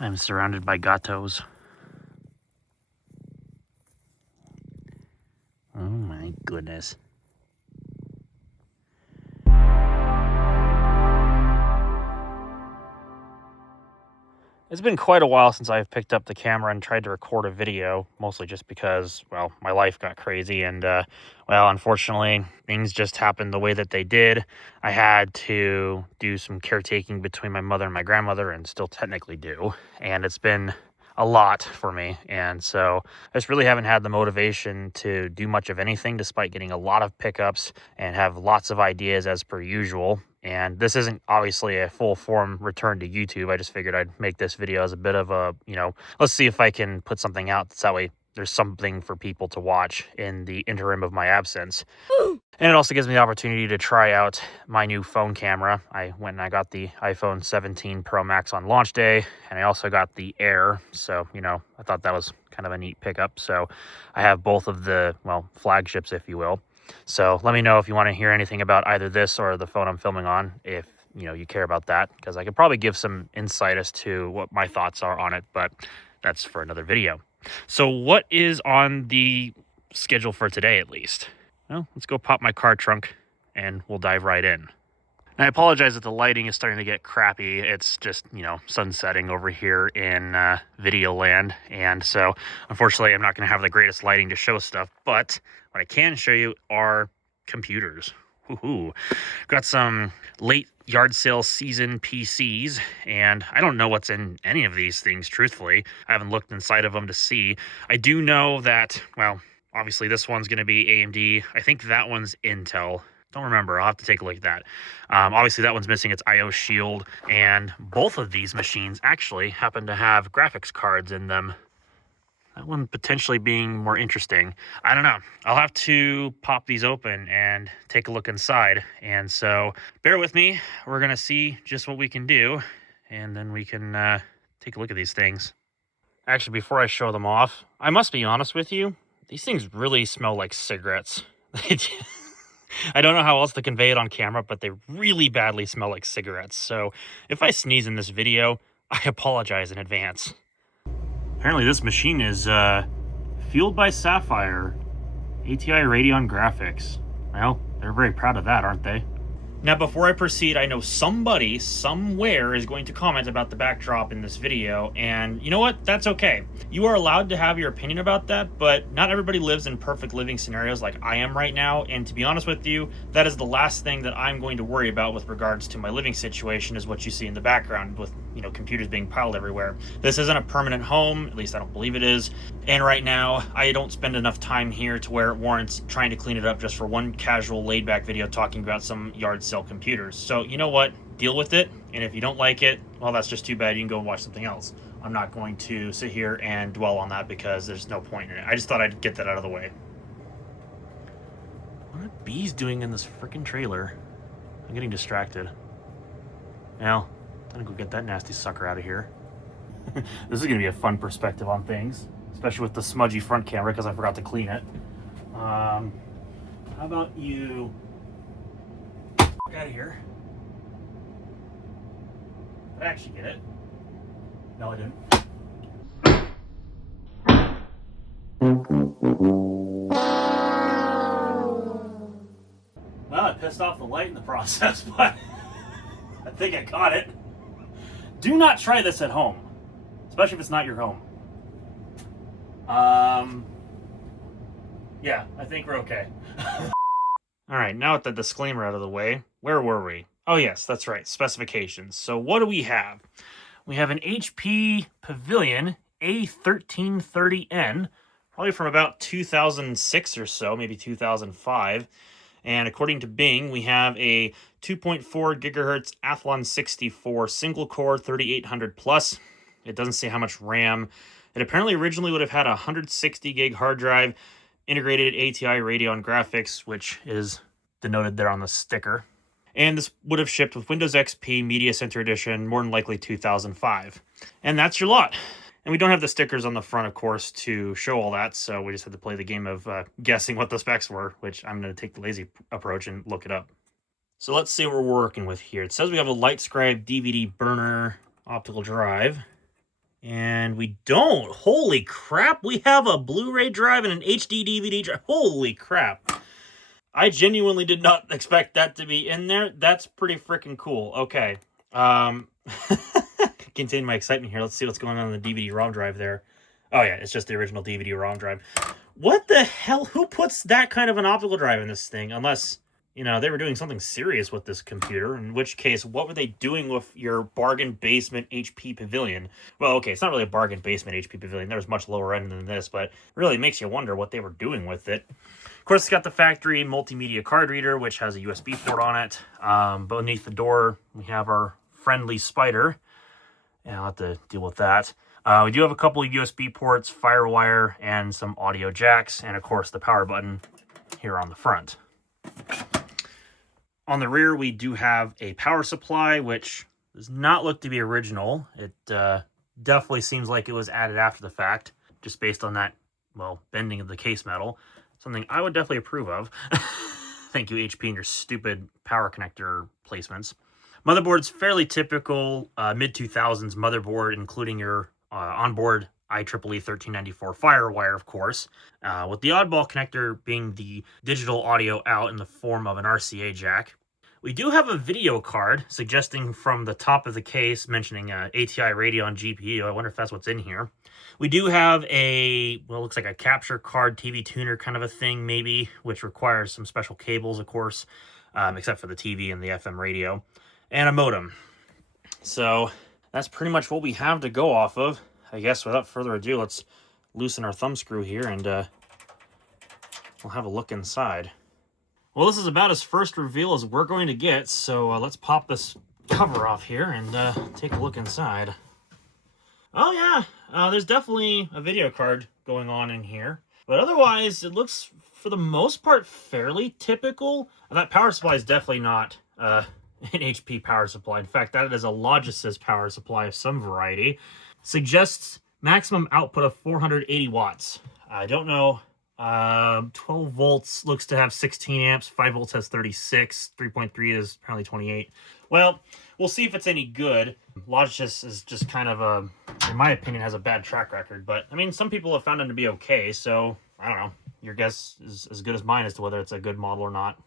I'm surrounded by gatos. Oh my goodness. It's been quite a while since I've picked up the camera and tried to record a video, mostly just because, well, my life got crazy and, well, unfortunately, things just happened the way that they did. I had to do some caretaking between my mother and my grandmother, and still technically do, and it's been a lot for me, and so I just really haven't had the motivation to do much of anything, despite getting a lot of pickups and have lots of ideas as per usual. And this isn't obviously a full form return to YouTube. I just figured I'd make this video as a bit of a, let's see if I can put something out that's that way there's something for people to watch in the interim of my absence. And it also gives me the opportunity to try out my new phone camera. I went and I got the iPhone 17 Pro Max on launch day, and I also got the Air. So, I thought that was kind of a neat pickup. So I have both of the, well, flagships, if you will. So let me know if you want to hear anything about either this or the phone I'm filming on, if you care about that, because I could probably give some insight as to what my thoughts are on it, but that's for another video. So what is on the schedule for today, at least? Well, let's go pop my car trunk and we'll dive right in. And I apologize that the lighting is starting to get crappy. It's just, sun setting over here in video land. And so, unfortunately, I'm not going to have the greatest lighting to show stuff. But what I can show you are computers. Woohoo. Got some late yard sale season PCs. And I don't know what's in any of these things, truthfully. I haven't looked inside of them to see. I do know that, well, obviously this one's going to be AMD. I think that one's Intel. Don't remember. I'll have to take a look at that. Obviously, that one's missing its I/O shield, and both of these machines actually happen to have graphics cards in them. That one potentially being more interesting. I don't know. I'll have to pop these open and take a look inside. And so bear with me. We're going to see just what we can do, and then we can take a look at these things. Actually, before I show them off, I must be honest with you. These things really smell like cigarettes. I don't know how else to convey it on camera, but they really badly smell like cigarettes. So if I sneeze in this video, I apologize in advance. Apparently this machine is fueled by Sapphire ATI Radeon graphics. Well, they're very proud of that, aren't they? Now, before I proceed, I know somebody somewhere is going to comment about the backdrop in this video, and you know what? That's okay. You are allowed to have your opinion about that, but not everybody lives in perfect living scenarios like I am right now, and to be honest with you, that is the last thing that I'm going to worry about with regards to my living situation is what you see in the background with, computers being piled everywhere. This isn't a permanent home, at least I don't believe it is, and right now, I don't spend enough time here to where it warrants trying to clean it up just for one casual laid-back video talking about some yard sale computers. So you know what, deal with it, and if you don't like it, well, that's just too bad. You can go and watch something else. I'm not going to sit here and dwell on that because there's no point in it. I just thought I'd get that out of the way. What are bees doing in this freaking trailer? I'm getting distracted. Well, I'm gonna go get that nasty sucker out of here. This is gonna be a fun perspective on things, especially with the smudgy front camera because I forgot to clean it. How about you out of here? Did I actually get it? No, I didn't. Well, I pissed off the light in the process, but I think I caught it. Do not try this at home, especially if it's not your home. Yeah, I think we're okay. All right, now with the disclaimer out of the way, where were we? Oh yes, that's right, specifications. So what do we have? We have an HP Pavilion A1330N, probably from about 2006 or so, maybe 2005. And according to Bing, we have a 2.4 gigahertz Athlon 64 single core 3800 plus. It doesn't say how much RAM. It apparently originally would have had a 160 gig hard drive, integrated ATI Radeon graphics, which is denoted there on the sticker. And this would have shipped with Windows XP Media Center Edition, more than likely 2005. And that's your lot. And we don't have the stickers on the front, of course, to show all that, so we just had to play the game of guessing what the specs were, which I'm going to take the lazy approach and look it up. So let's see what we're working with here. It says we have a LightScribe DVD burner optical drive. And we don't. Holy crap. We have a Blu-ray drive and an HD DVD drive. Holy crap. I genuinely did not expect that to be in there. That's pretty freaking cool. Okay. Contain my excitement here. Let's see what's going on in the DVD-ROM drive there. Oh yeah, it's just the original DVD-ROM drive. What the hell? Who puts that kind of an optical drive in this thing? Unless, you know, they were doing something serious with this computer, in which case, what were they doing with your bargain basement HP Pavilion? Well, okay, it's not really a bargain basement HP Pavilion. There was much lower end than this, but really makes you wonder what they were doing with it. Of course, it's got the factory multimedia card reader, which has a USB port on it. Beneath the door, we have our friendly spider. Yeah, I'll have to deal with that. We do have a couple of USB ports, FireWire, and some audio jacks, and of course the power button here on the front. On the rear, we do have a power supply, which does not look to be original. It definitely seems like it was added after the fact, just based on that, well, bending of the case metal. Something I would definitely approve of. Thank you, HP, and your stupid power connector placements. Motherboard's fairly typical mid-2000s motherboard, including your onboard IEEE 1394 FireWire, of course, with the oddball connector being the digital audio out in the form of an RCA jack. We do have a video card, suggesting from the top of the case, mentioning ATI Radeon GPU. I wonder if that's what's in here. We do have a, well, it looks like a capture card TV tuner kind of a thing, maybe, which requires some special cables, of course, except for the TV and the FM radio. And a modem. So that's pretty much what we have to go off of. I guess without further ado, let's loosen our thumb screw here and we'll have a look inside. Well, this is about as first reveal as we're going to get, so let's pop this cover off here and take a look inside. Oh yeah, there's definitely a video card going on in here, but otherwise it looks for the most part fairly typical. That power supply is definitely not an HP power supply. In fact, that is a Logisys power supply of some variety. Suggests maximum output of 480 watts. I don't know. 12 volts looks to have 16 amps. 5 volts has 36. 3.3 is apparently 28. Well, we'll see if it's any good. Logisys is just kind of a, in my opinion, has a bad track record. But, I mean, some people have found them to be okay. So, I don't know. Your guess is as good as mine as to whether it's a good model or not.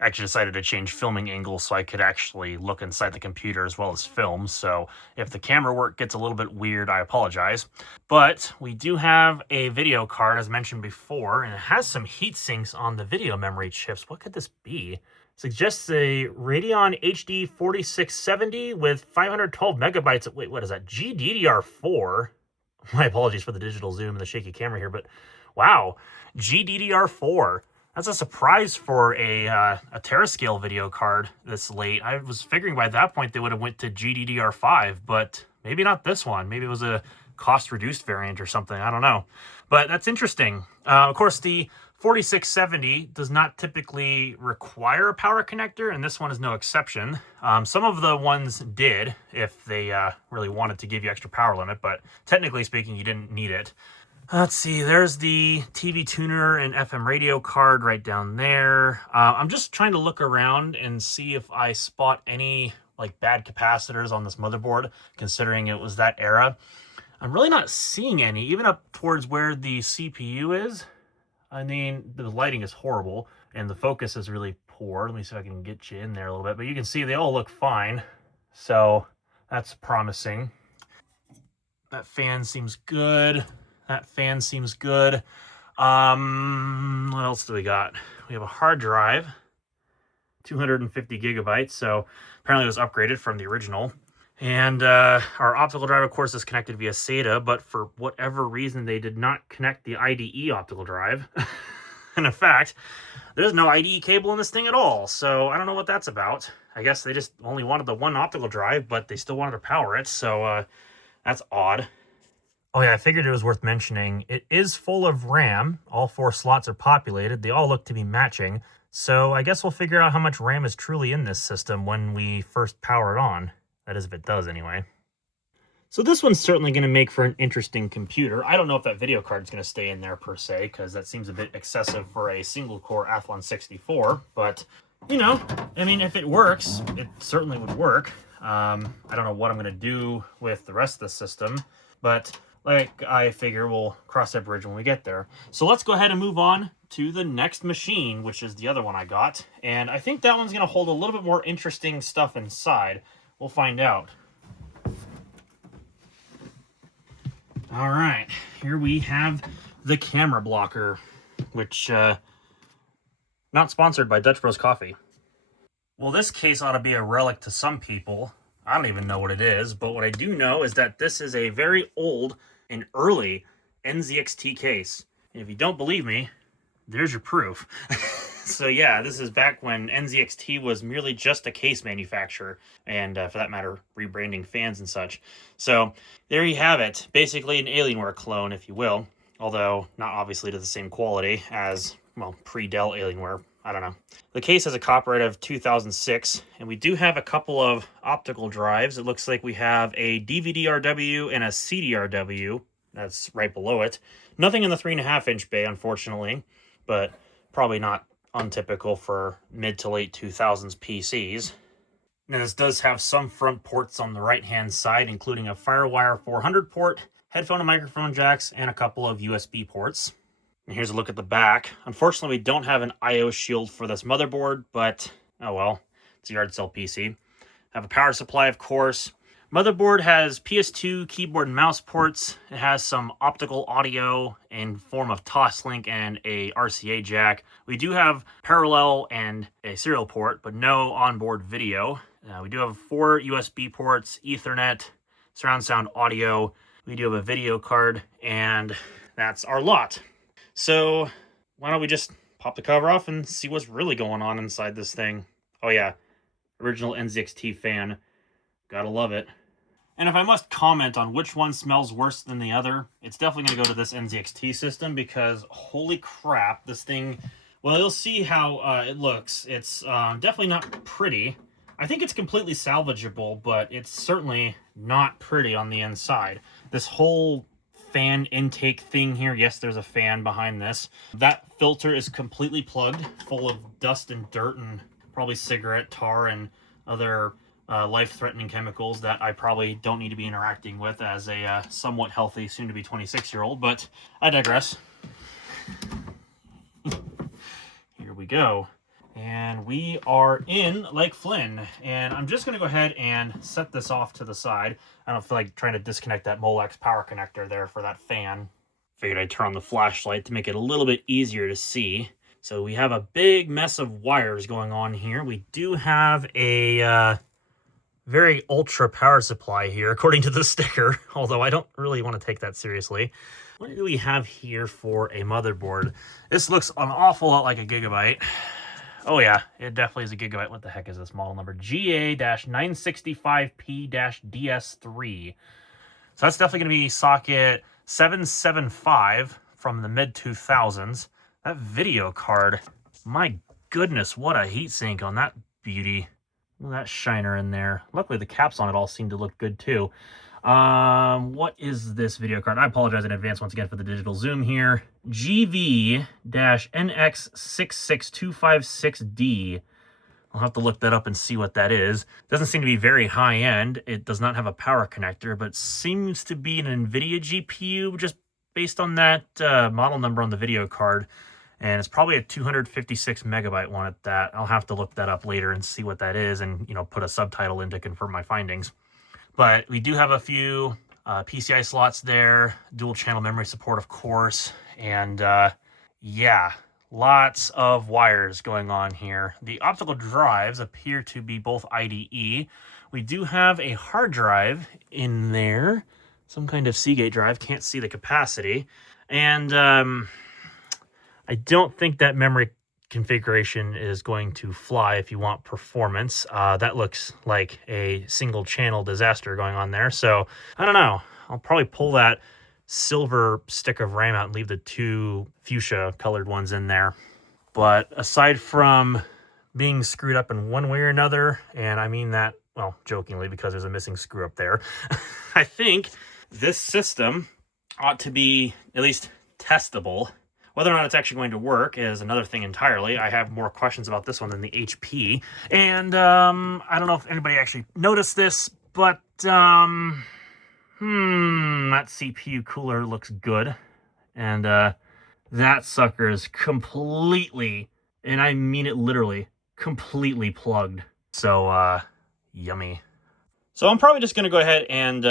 I actually decided to change filming angles so I could actually look inside the computer as well as film. So if the camera work gets a little bit weird, I apologize. But we do have a video card, as mentioned before, and it has some heat sinks on the video memory chips. What could this be? Suggests a Radeon HD 4670 with 512 megabytes. Wait, what is that? GDDR4? My apologies for the digital zoom and the shaky camera here, but wow, GDDR4. That's a surprise for a Terascale video card this late. I was figuring by that point they would have went to GDDR5, but maybe not this one. Maybe it was a cost-reduced variant or something. I don't know. But that's interesting. Of course, the 4670 does not typically require a power connector, and this one is no exception. Some of the ones did if they really wanted to give you extra power limit, but technically speaking, you didn't need it. Let's see, there's the TV tuner and FM radio card right down there. I'm just trying to look around and see if I spot any like bad capacitors on this motherboard, considering it was that era. I'm really not seeing any, even up towards where the CPU is. I mean, the lighting is horrible and the focus is really poor. Let me see if I can get you in there a little bit, but you can see they all look fine. So that's promising. That fan seems good. That fan seems good. What else do we got? We have a hard drive, 250 gigabytes. So apparently it was upgraded from the original. And our optical drive, of course, is connected via SATA, but for whatever reason, they did not connect the IDE optical drive. And in fact, there's no IDE cable in this thing at all. So I don't know what that's about. I guess they just only wanted the one optical drive, but they still wanted to power it. So that's odd. Oh yeah, I figured it was worth mentioning. It is full of RAM. All 4 slots are populated. They all look to be matching. So I guess we'll figure out how much RAM is truly in this system when we first power it on. That is, if it does anyway. So this one's certainly going to make for an interesting computer. I don't know if that video card is going to stay in there per se, because that seems a bit excessive for a single-core Athlon 64. But, you know, I mean, if it works, it certainly would work. I don't know what I'm going to do with the rest of the system. but like I figure we'll cross that bridge when we get there. So let's go ahead and move on to the next machine, which is the other one I got. And I think that one's going to hold a little bit more interesting stuff inside. We'll find out. All right, here we have the camera blocker, which not sponsored by Dutch Bros Coffee. Well, this case ought to be a relic to some people. I don't even know what it is, but what I do know is that this is a very old and early NZXT case. And if you don't believe me, there's your proof. So yeah, this is back when NZXT was merely just a case manufacturer, and for that matter, rebranding fans and such. So there you have it. Basically an Alienware clone, if you will, although not obviously to the same quality as, well, pre-Dell Alienware. I don't know. The case has a copyright of 2006, and we do have a couple of optical drives. It looks like we have a DVD-RW and a CD-RW. That's right below it. Nothing in the 3.5-inch bay, unfortunately, but probably not untypical for mid to late 2000s PCs. Now, this does have some front ports on the right-hand side, including a FireWire 400 port, headphone and microphone jacks, and a couple of USB ports. And here's a look at the back. Unfortunately, we don't have an I/O shield for this motherboard, but oh well, it's a yard sale PC. Have a power supply, of course. Motherboard has PS2 keyboard and mouse ports. It has some optical audio in form of Toslink and a RCA jack. We do have parallel and a serial port, but no onboard video. We do have 4 USB ports, Ethernet, surround sound audio. We do have a video card, and that's our lot. So why don't we just pop the cover off and see what's really going on inside this thing. Oh yeah, original NZXT fan. Gotta love it. And if I must comment on which one smells worse than the other, it's definitely going to go to this NZXT system because holy crap, this thing, well, you'll see how it looks. It's definitely not pretty. I think it's completely salvageable, but it's certainly not pretty on the inside. This whole fan intake thing here, yes, there's a fan behind this. That filter is completely plugged, full of dust and dirt and probably cigarette tar and other life-threatening chemicals that I probably don't need to be interacting with as a somewhat healthy, soon-to-be 26-year-old, but I digress. Here we go. And we are in Lake Flynn, and I'm just going to go ahead and set this off to the side. I don't feel like trying to disconnect that Molex power connector there for that fan. Figured I'd turn on the flashlight to make it a little bit easier to see. So we have a big mess of wires going on here. We do have a very ultra power supply here, according to the sticker, although I don't really want to take that seriously. What do we have here for a motherboard? This looks an awful lot like a Gigabyte. Oh yeah, it definitely is a Gigabyte. What the heck is this model number? GA-965P-DS3. So that's definitely going to be socket 775 from the mid-2000s. That video card, my goodness, what a heatsink on that beauty. Look at that shiner in there. Luckily, the caps on it all seem to look good too. What is this video card? I apologize in advance once again for the digital zoom here. GV-NX66256D. I'll have to look that up and see what that is. Doesn't seem to be very high-end. It does not have a power connector, but seems to be an NVIDIA GPU just based on that model number on the video card. And it's probably a 256 megabyte one at that. I'll have to look that up later and see what that is and, you know, put a subtitle in to confirm my findings. But we do have a few PCI slots there, dual channel memory support, of course. And yeah, lots of wires going on here. The optical drives appear to be both IDE. We do have a hard drive in there, some kind of Seagate drive, can't see the capacity. And I don't think that memory configuration is going to fly if you want performance. That looks like a single channel disaster going on there. So I don't know. I'll probably pull that silver stick of RAM out and leave the 2 fuchsia colored ones in there. But aside from being screwed up in one way or another, and I mean that, well, jokingly, because there's a missing screw up there, I think this system ought to be at least testable. Whether or not it's actually going to work is another thing entirely. I have more questions about this one than the HP. And I don't know if anybody actually noticed this, but That CPU cooler looks good. And that sucker is completely, and I mean it literally, completely plugged. So, yummy. So I'm probably just going to go ahead and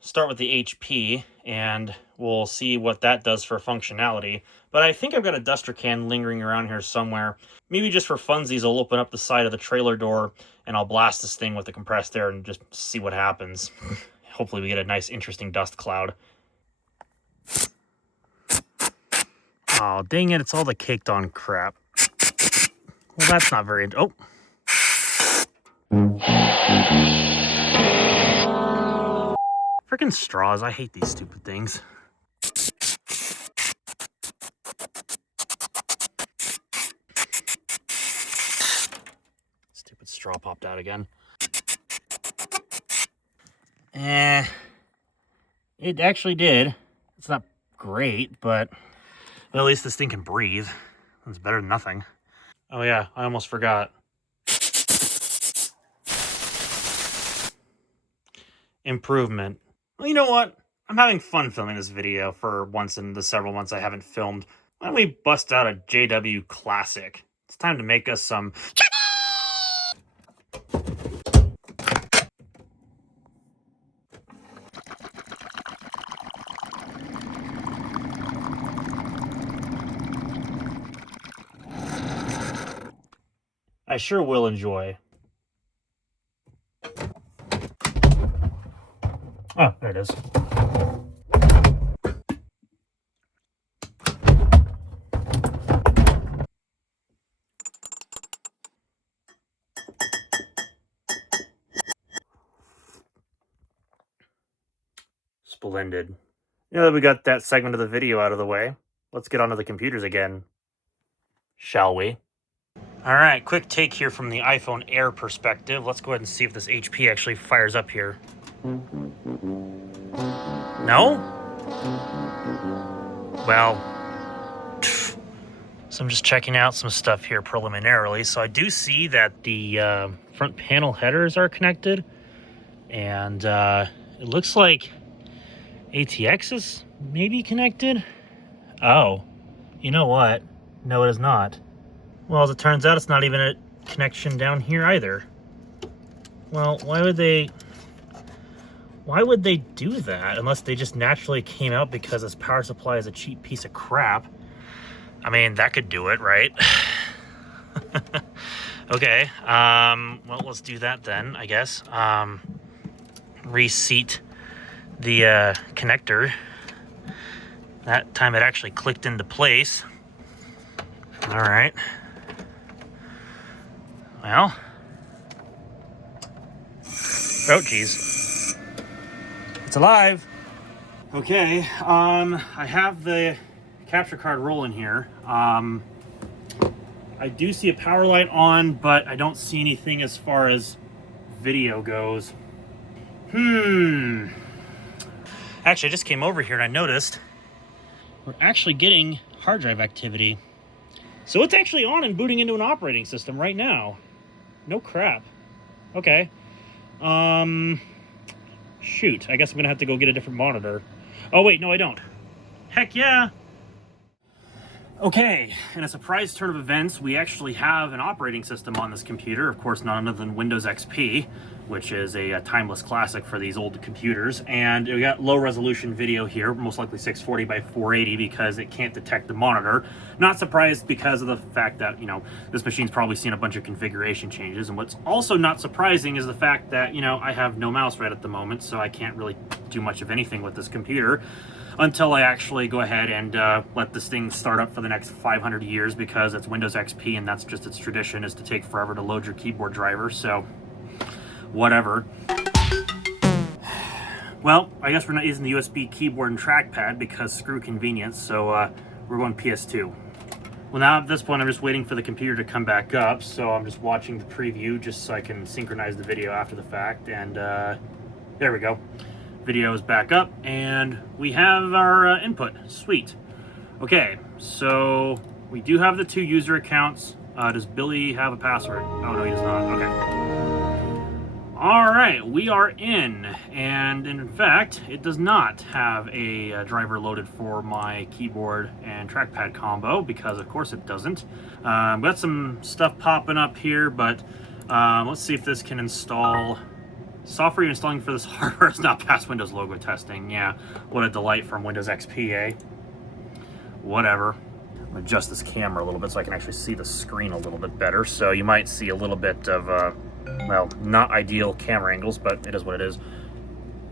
start with the HP, and we'll see what that does for functionality. But I think I've got a duster can lingering around here somewhere. Maybe just for funsies, I'll open up the side of the trailer door, and I'll blast this thing with the compressed air and just see what happens. Hopefully we get a nice, interesting dust cloud. Oh, dang it, it's all the caked on crap. Well, that's not very... Oh! Freaking straws, I hate these stupid things. Stupid straw popped out again. It actually did. It's not great, but at least this thing can breathe. It's better than nothing. Oh yeah, I almost forgot. Improvement. Well, you know what? I'm having fun filming this video for once in the several months I haven't filmed. Why don't we bust out a JW classic? It's time to make us some... I sure will enjoy. Oh, there it is. Splendid. Now that we got that segment of the video out of the way, let's get onto the computers again, shall we? All right, quick take here from the iPhone Air perspective. Let's go ahead and see if this HP actually fires up here. No? Well, so I'm just checking out some stuff here preliminarily. So I do see that the front panel headers are connected, and it looks like ATX is maybe connected. Oh, you know what? No, it is not. Well, as it turns out, it's not even a connection down here either. Well, why would they do that? Unless they just naturally came out because this power supply is a cheap piece of crap. I mean, that could do it, right? Okay, well, let's do that then, I guess. Reseat the connector. That time it actually clicked into place. All right. Well. Oh, geez. It's alive. Okay, I have the capture card rolling here. I do see a power light on, but I don't see anything as far as video goes. Actually, I just came over here and I noticed we're actually getting hard drive activity. So it's actually on and booting into an operating system right now. No crap. Okay. Shoot, I guess I'm gonna have to go get a different monitor. Oh wait, no I don't. Heck yeah! Okay, in a surprise turn of events, we actually have an operating system on this computer. Of course, none other than Windows XP, which is a timeless classic for these old computers. And we got low resolution video here, most likely 640 by 480 because it can't detect the monitor. Not surprised because of the fact that, you know, this machine's probably seen a bunch of configuration changes. And what's also not surprising is the fact that, you know, I have no mouse right at the moment, so I can't really do much of anything with this computer until I actually go ahead and let this thing start up for the next 500 years because it's Windows XP and that's just its tradition, is to take forever to load your keyboard driver, so whatever. Well, I guess we're not using the USB keyboard and trackpad because screw convenience, so we're going PS2. Well, now at this point I'm just waiting for the computer to come back up, so I'm just watching the preview just so I can synchronize the video after the fact, and there we go. Video is back up and we have our input. Sweet. Okay, so we do have the 2 user accounts. Does Billy have a password? Oh no, he does not. Okay. All right. right, we are in, and in fact, it does not have a driver loaded for my keyboard and trackpad combo, because of course it doesn't. Got some stuff popping up here, but let's see if this can install. Software you're installing for this hardware is not past Windows logo testing. Yeah, what a delight from Windows XP, eh? Whatever. I'm gonna adjust this camera a little bit so I can actually see the screen a little bit better. So you might see a little bit of, well, not ideal camera angles, but it is what it is.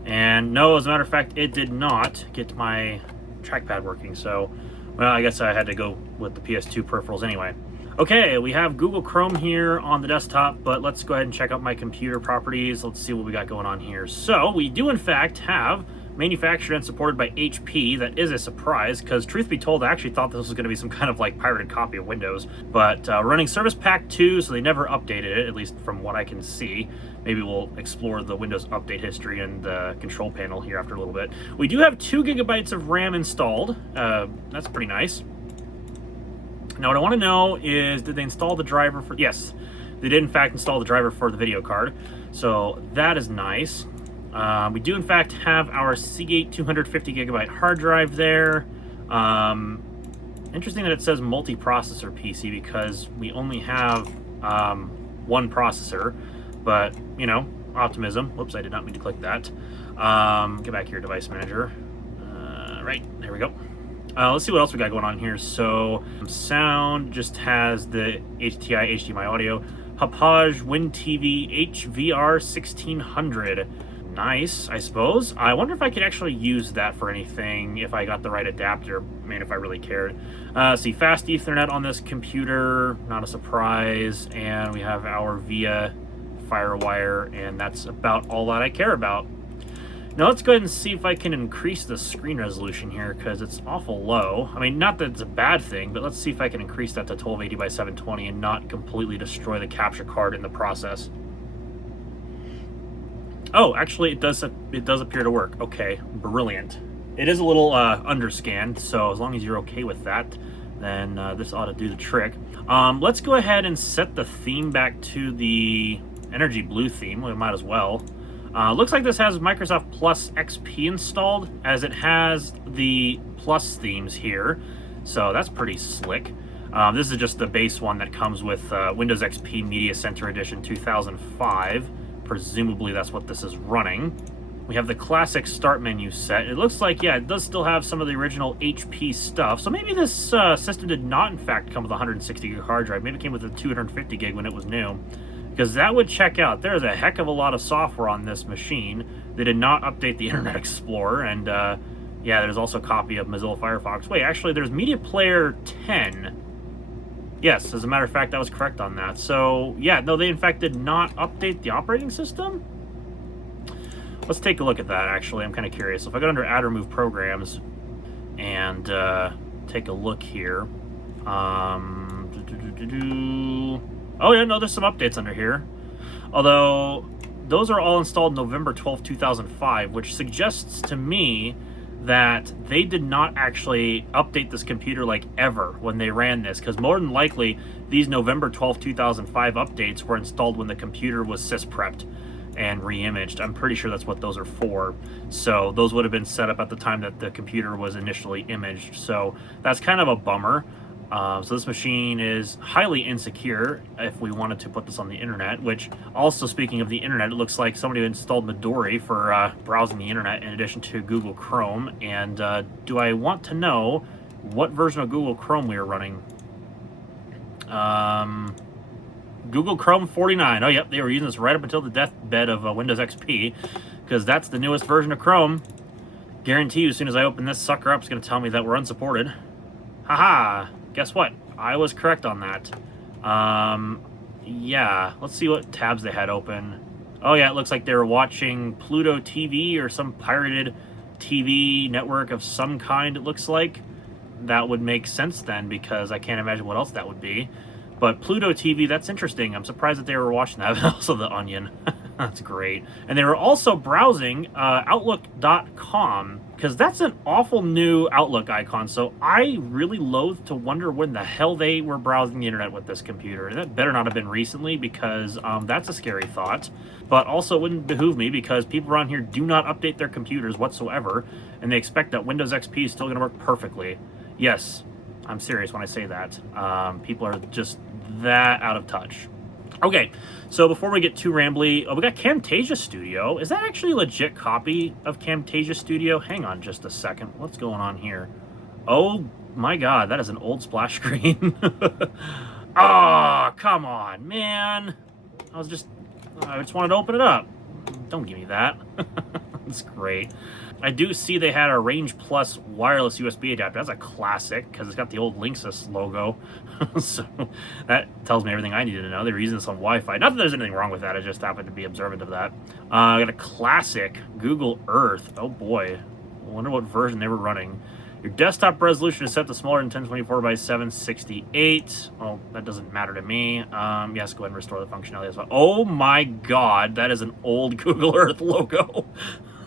And no, as a matter of fact, it did not get my trackpad working. So, well, I guess I had to go with the PS2 peripherals anyway. Okay, we have Google Chrome here on the desktop, but let's go ahead and check out my computer properties. Let's see what we got going on here. So we do in fact have manufactured and supported by HP. That is a surprise, because truth be told, I actually thought this was going to be some kind of like pirated copy of Windows. But running Service Pack 2, so they never updated it, at least from what I can see. Maybe we'll explore the Windows update history and the control panel here after a little bit. We do have 2 gigabytes of RAM installed. That's pretty nice. Now what I want to know is, did they install the driver for... Yes, they did in fact install the driver for the video card. So that is nice. We do in fact have our Seagate 250 gigabyte hard drive there. Interesting that it says multi-processor PC, because we only have one processor. But, you know, optimism. Whoops, I did not mean to click that. Get back here, Device Manager. Right, there we go. Let's see what else we got going on here. So, sound just has the HTI HDMI audio. Hauppauge WinTV HVR 1600. Nice, I suppose. I wonder if I could actually use that for anything if I got the right adapter. I mean, if I really cared. See, fast Ethernet on this computer, not a surprise. And we have our VIA FireWire, and that's about all that I care about. Now let's go ahead and see if I can increase the screen resolution here, because it's awful low. I mean, not that it's a bad thing, but let's see if I can increase that to 1280 by 720 and not completely destroy the capture card in the process. Oh, actually, it does appear to work. Okay, brilliant. It is a little underscanned, so as long as you're okay with that, then this ought to do the trick. Let's go ahead and set the theme back to the Energy Blue theme. We might as well. Looks like this has Microsoft Plus XP installed, as it has the Plus themes here. So that's pretty slick. This is just the base one that comes with Windows XP Media Center Edition 2005. Presumably that's what this is running. We have the classic start menu set. It looks like, yeah, it does still have some of the original HP stuff. So maybe this system did not, in fact, come with a 160 gig hard drive. Maybe it came with a 250 gig when it was new. Because that would check out. There's a heck of a lot of software on this machine. They did not update the Internet Explorer. And yeah, there's also a copy of Mozilla Firefox. Wait, actually, there's Media Player 10. Yes, as a matter of fact, I was correct on that. So, yeah, no, they in fact did not update the operating system. Let's take a look at that, actually. I'm kind of curious. So if I go under Add Remove Programs and take a look here. Oh, yeah, no, there's some updates under here. Although, those are all installed November 12, 2005, which suggests to me that they did not actually update this computer like ever when they ran this, because more than likely, these November 12, 2005 updates were installed when the computer was sys-prepped and re-imaged. I'm pretty sure that's what those are for. So those would have been set up at the time that the computer was initially imaged. So that's kind of a bummer. So this machine is highly insecure if we wanted to put this on the internet, which also, speaking of the internet, it looks like somebody installed Midori for browsing the internet in addition to Google Chrome. And do I want to know what version of Google Chrome we are running? Google Chrome 49. Oh, yep, they were using this right up until the deathbed of Windows XP, because that's the newest version of Chrome. Guarantee you, as soon as I open this sucker up, it's going to tell me that we're unsupported. Haha! Guess what? I was correct on that. Yeah, let's see what tabs they had open. Oh yeah, it looks like they were watching Pluto TV or some pirated TV network of some kind, it looks like. That would make sense then, because I can't imagine what else that would be. But Pluto TV, that's interesting. I'm surprised that they were watching that, but also The Onion. That's great. And they were also browsing Outlook.com, because that's an awful new Outlook icon. So I really loathe to wonder when the hell they were browsing the internet with this computer. And that better not have been recently, because that's a scary thought. But also it wouldn't behoove me, because people around here do not update their computers whatsoever, and they expect that Windows XP is still going to work perfectly. Yes, I'm serious when I say that. People are just that out of touch. Okay, so before we get too rambly, we got Camtasia Studio. Is that actually a legit copy of Camtasia Studio? Hang on just a second. What's going on here? Oh my god, that is an old splash screen. Oh, come on, man. I just wanted to open it up. Don't give me that. That's great. I do see they had a Range Plus wireless USB adapter. That's a classic, because it's got the old Linksys logo. So that tells me everything I needed to know. They were using this on Wi-Fi. Not that there's anything wrong with that. I just happened to be observant of that. I got a classic Google Earth. Oh boy. I wonder what version they were running. Your desktop resolution is set to smaller than 1024 by 768. Well, that doesn't matter to me. Yes, go ahead and restore the functionality as well. Oh my god, that is an old Google Earth logo.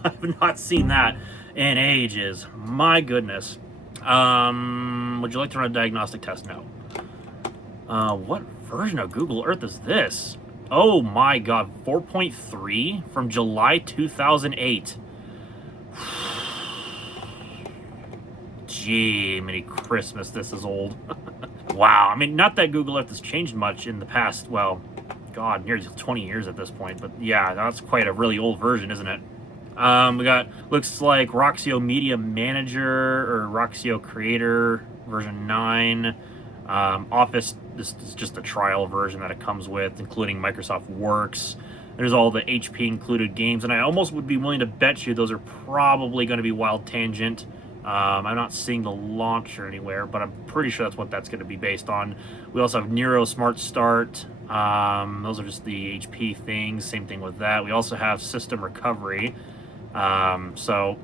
I've not seen that in ages. My goodness. Would you like to run a diagnostic test? No. What version of Google Earth is this? Oh my god, 4.3 from July 2008. Gee, many Christmas, this is old. Wow, I mean, not that Google Earth has changed much in the past, well, god, nearly 20 years at this point, but yeah, that's quite a really old version, isn't it? We got, looks like Roxio Media Manager or Roxio Creator version 9. Office, this is just a trial version that it comes with, including Microsoft Works. There's all the HP included games, and I almost would be willing to bet you those are probably going to be Wild Tangent. I'm not seeing the launcher anywhere, but I'm pretty sure that's what that's going to be based on. We also have Nero Smart Start. Those are just the HP things. Same thing with that. We also have System Recovery. So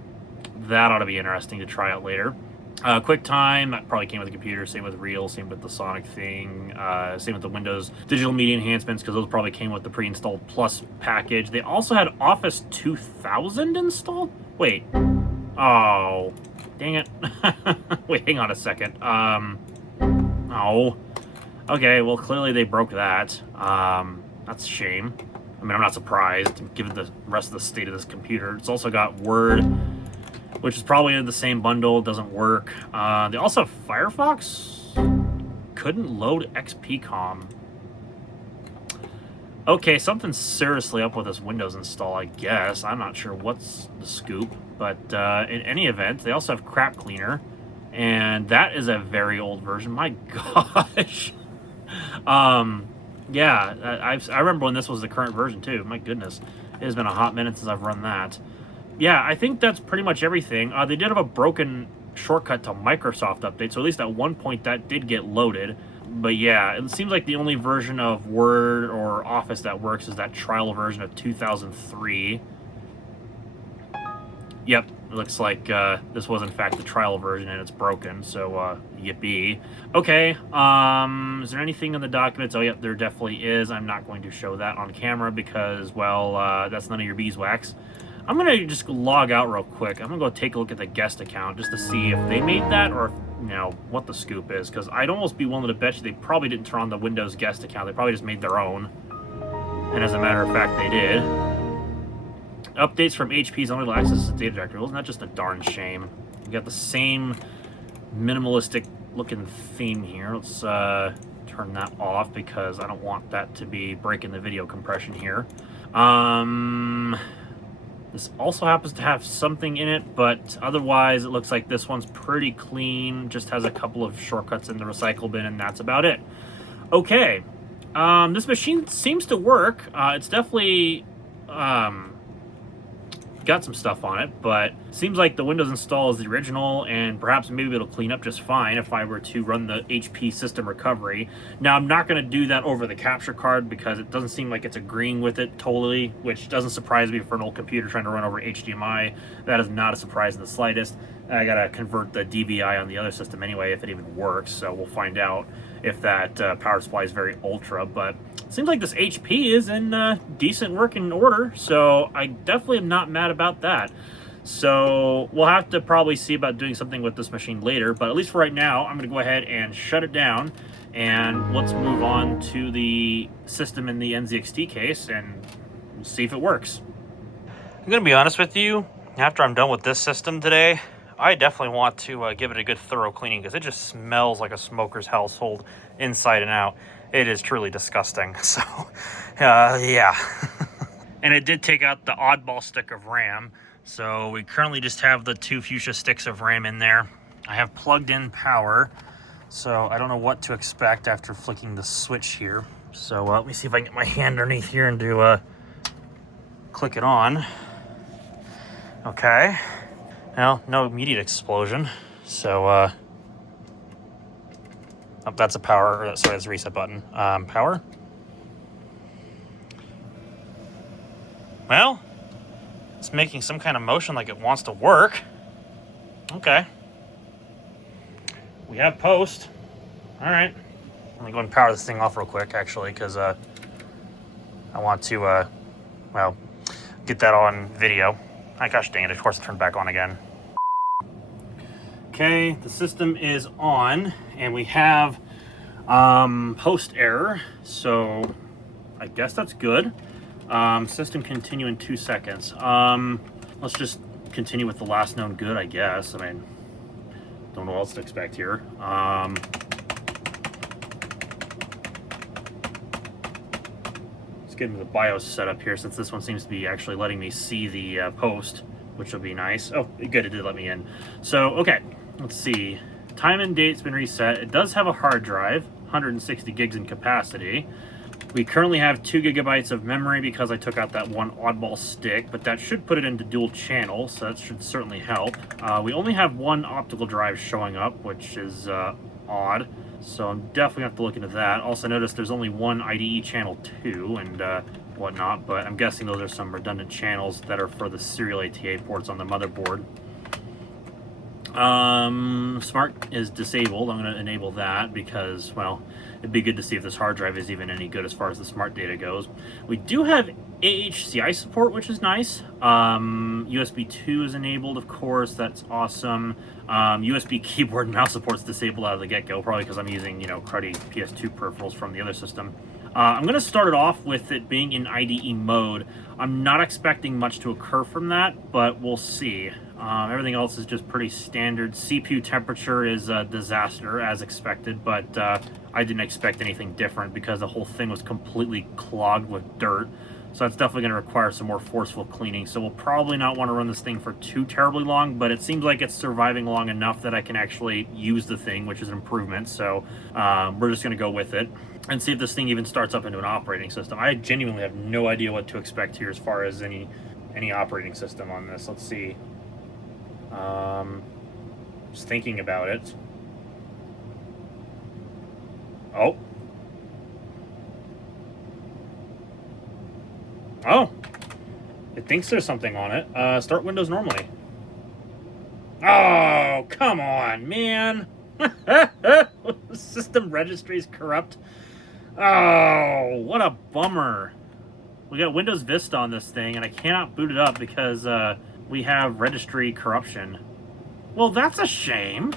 that ought to be interesting to try out later. QuickTime, that probably came with the computer. Same with Real, same with the Sonic thing. Same with the Windows Digital Media Enhancements, because those probably came with the pre-installed Plus package. They also had Office 2000 installed? Wait. Oh, dang it. Wait, hang on a second. Oh. Okay, well, clearly they broke that. That's a shame. I mean, I'm not surprised, given the rest of the state of this computer. It's also got Word, which is probably in the same bundle. Doesn't work. They also have Firefox. Couldn't load XPCOM. Okay, something's seriously up with this Windows install, I guess. I'm not sure what's the scoop. But in any event, they also have Crap Cleaner. And that is a very old version. My gosh. Yeah, I remember when this was the current version, too. My goodness. It has been a hot minute since I've run that. Yeah, I think that's pretty much everything. They did have a broken shortcut to Microsoft Update, so at least at one point that did get loaded. But yeah, it seems like the only version of Word or Office that works is that trial version of 2003. Yep, it looks like this was in fact the trial version and it's broken, so yippee. Okay, is there anything in the documents? Oh, yep, there definitely is. I'm not going to show that on camera because, well, that's none of your beeswax. I'm going to just log out real quick. I'm going to go take a look at the guest account just to see if they made that or, you know, what the scoop is. Because I'd almost be willing to bet you they probably didn't turn on the Windows guest account. They probably just made their own. And as a matter of fact, they did. Updates from HP's unable access to data directory. Wasn't that just a darn shame? We got the same minimalistic looking theme here. Let's turn that off because I don't want that to be breaking the video compression here. This also happens to have something in it, but otherwise it looks like this one's pretty clean. Just has a couple of shortcuts in the recycle bin, and that's about it. Okay, this machine seems to work. It's definitely got some stuff on it, but seems like the Windows install is the original, and perhaps maybe it'll clean up just fine if I were to run the HP System Recovery. Now, I'm not going to do that over the capture card because it doesn't seem like it's agreeing with it totally, which doesn't surprise me for an old computer trying to run over HDMI. That is not a surprise in the slightest. I got to convert the DVI on the other system anyway if it even works, so we'll find out. if that power supply is very ultra. But it seems like this HP is in decent working order, so I definitely am not mad about that. So we'll have to probably see about doing something with this machine later, but at least for right now, I'm going to go ahead and shut it down, and let's move on to the system in the NZXT case, and we'll see if it works. I'm going to be honest with you, after I'm done with this system today, I definitely want to give it a good thorough cleaning, because it just smells like a smoker's household inside and out. It is truly disgusting. So, yeah. And it did take out the oddball stick of RAM. So we currently just have the 2 fuchsia sticks of RAM in there. I have plugged in power, so I don't know what to expect after flicking the switch here. So let me see if I can get my hand underneath here and do click it on. Okay. Well, no immediate explosion. So oh, that's a power. Sorry, that's a reset button. Power. Well, it's making some kind of motion like it wants to work. Okay. We have post. All right. Let me go and power this thing off real quick, actually, because I want to, well, get that on video. Oh, gosh dang it, of course it turned back on again. Okay, the system is on, and we have post error, so I guess that's good. System continue in 2 seconds. Let's just continue with the last known good, I guess. I mean, don't know what else to expect here. Let's get into the BIOS setup here, since this one seems to be actually letting me see the post, which will be nice. Oh, good, it did let me in. So, okay, let's see. Time and date's been reset. It does have a hard drive, 160 gigs in capacity. We currently have 2 gigabytes of memory because I took out that one oddball stick, but that should put it into dual channel, so that should certainly help. We only have 1 optical drive showing up, which is odd, so I'm definitely have to look into that. Also notice there's only 1 IDE channel 2 and whatnot, but I'm guessing those are some redundant channels that are for the serial ATA ports on the motherboard. Smart is disabled. I'm going to enable that because, well, it'd be good to see if this hard drive is even any good as far as the smart data goes. We do have AHCI support, which is nice. USB 2 is enabled, of course. That's awesome. USB keyboard and mouse support's disabled out of the get-go, probably because I'm using, cruddy PS2 peripherals from the other system. I'm going to start it off with it being in IDE mode. I'm not expecting much to occur from that, but we'll see. Everything else is just pretty standard. CPU temperature is a disaster, as expected, but I didn't expect anything different because the whole thing was completely clogged with dirt. So that's definitely going to require some more forceful cleaning. So we'll probably not want to run this thing for too terribly long, but it seems like it's surviving long enough that I can actually use the thing, which is an improvement. So we're just going to go with it and see if this thing even starts up into an operating system. I genuinely have no idea what to expect here as far as any operating system on this. Let's see. Just thinking about it. Oh. Oh. It thinks there's something on it. Start Windows normally. Oh, come on, man. System registry is corrupt. Oh, what a bummer. We got Windows Vista on this thing, and I cannot boot it up because we have registry corruption. Well, that's a shame.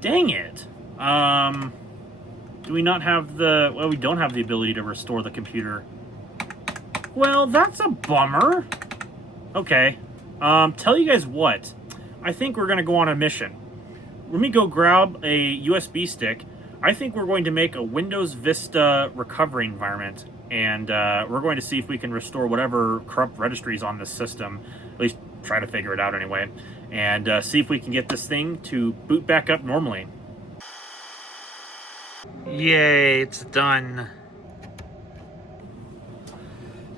Dang it. Do we not have the... Well, we don't have the ability to restore the computer. Well, that's a bummer. Okay. Tell you guys what. I think we're going to go on a mission. Let me go grab a USB stick. I think we're going to make a Windows Vista recovery environment, and we're going to see if we can restore whatever corrupt registries on this system. At least try to figure it out anyway, and see if we can get this thing to boot back up normally. Yay, it's done.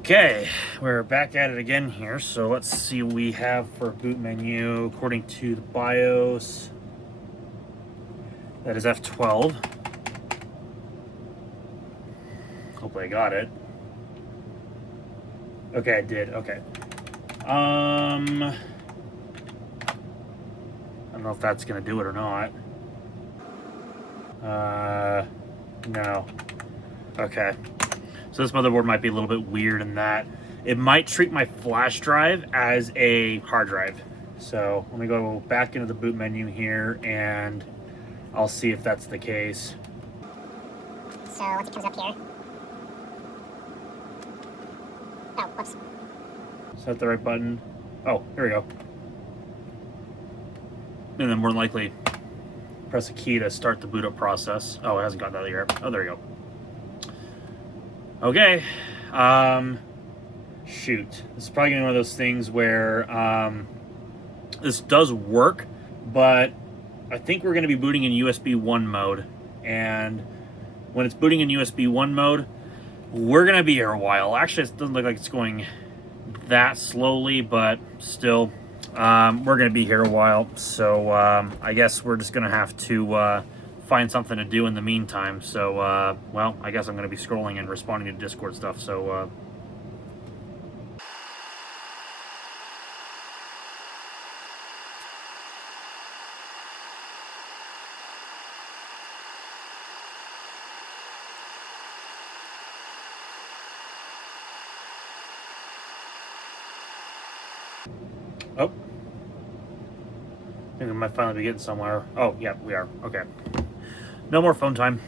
Okay, we're back at it again here, so let's see what we have for boot menu according to the BIOS. That is F12. Hopefully I got it. Okay, I did. Okay. I don't know if that's gonna do it or not. No. Okay. So this motherboard might be a little bit weird in that it might treat my flash drive as a hard drive. So let me go back into the boot menu here and I'll see if that's the case. So once it comes up here. Oh, whoops. Is that the right button? Oh, here we go. And then more than likely press a key to start the boot up process. Oh, it hasn't gotten out of here. Oh, there you go. Okay. Shoot. This is probably gonna be one of those things where this does work, but I think we're gonna be booting in USB 1 mode. And when it's booting in USB 1 mode, we're gonna be here a while. Actually, it doesn't look like it's going that slowly, but still, we're gonna be here a while. So I guess we're just gonna have to find something to do in the meantime. So well, I guess I'm gonna be scrolling and responding to Discord stuff. So oh, I think we might finally be getting somewhere. Oh, yeah, we are. Okay. No more phone time.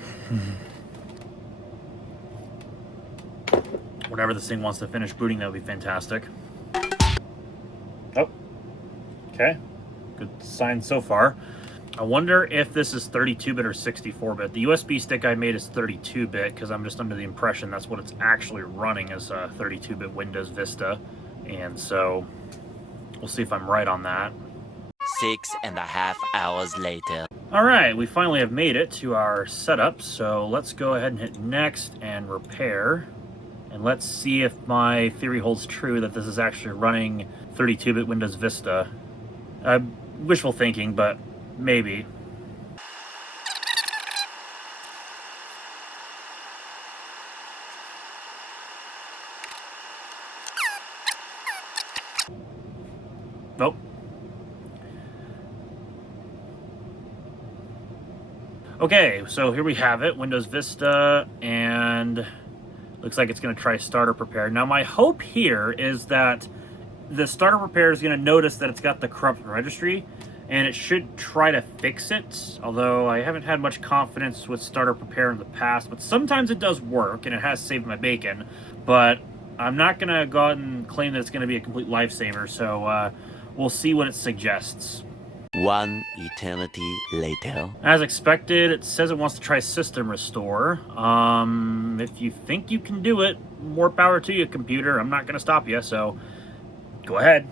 Whenever this thing wants to finish booting, that would be fantastic. Oh, okay. Good sign so far. I wonder if this is 32-bit or 64-bit. The USB stick I made is 32-bit because I'm just under the impression that's what it's actually running is 32-bit Windows Vista. And so we'll see if I'm right on that. 6.5 hours later. All right, we finally have made it to our setup. So let's go ahead and hit next and repair. And let's see if my theory holds true that this is actually running 32-bit Windows Vista. Wishful thinking, but maybe. Nope. Okay, so here we have it, Windows Vista, and looks like it's going to try starter prepare. Now my hope here is that the starter prepare is going to notice that it's got the corrupt registry, and it should try to fix it, although I haven't had much confidence with starter prepare in the past, but sometimes it does work, and it has saved my bacon, but I'm not going to go out and claim that it's going to be a complete lifesaver, so we'll see what it suggests. 1 eternity later. As expected, it says it wants to try system restore. If you think you can do it, more power to you, computer. I'm not going to stop you, so go ahead.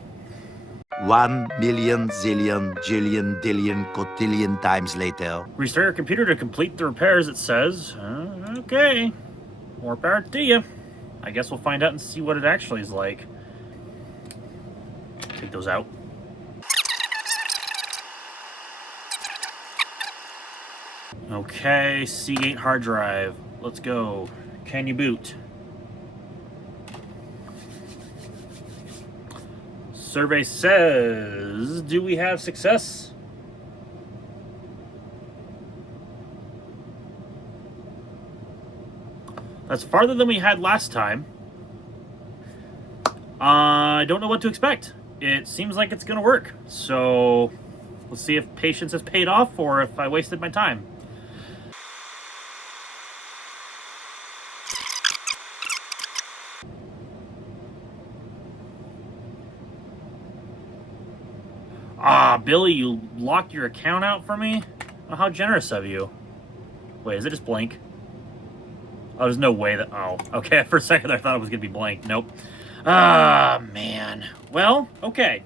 1 million, zillion, jillion, dillion, cotillion times later. Restart your computer to complete the repairs, it says. Okay. More power to you. I guess we'll find out and see what it actually is like. Take those out. Okay, Seagate hard drive. Let's go. Can you boot? Survey says, do we have success? That's farther than we had last time. I don't know what to expect. It seems like it's going to work. So let's see if patience has paid off or if I wasted my time. Ah, Billy, you locked your account out for me? Oh, how generous of you. Wait, is it just blank? Oh, there's no way that... Oh, okay. For a second, I thought it was going to be blank. Nope. Ah, man. Well, okay.